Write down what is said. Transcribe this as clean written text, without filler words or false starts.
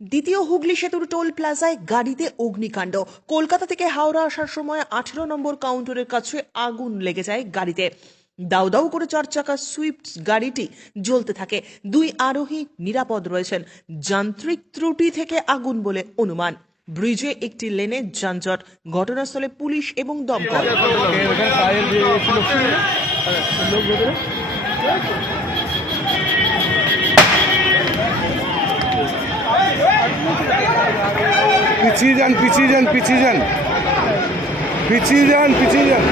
দ্বিতীয় হুগলি সেতুর টোল প্লাজায় গাড়িতে অগ্নিকাণ্ড। কলকাতা থেকে হাওড়া আসার সময় 18 নম্বর কাউন্টারের কাছে আগুন লেগে যায় গাড়িতে। দাউ দাউ করে 4 চাকা সুইফট গাড়িটি জ্বলতে থাকে। দুই আরোহী নিরাপদ রয়েছেন। যান্ত্রিক ত্রুটি থেকে আগুন বলে অনুমান। ব্রিজে একটি লেনে যানজট। ঘটনাস্থলে পুলিশ এবং দমকল। পিছিয়ে যান, পিছিয়ে যান, পিছিয়ে যান, পিছিয়ে যান, পিছিয়ে যান।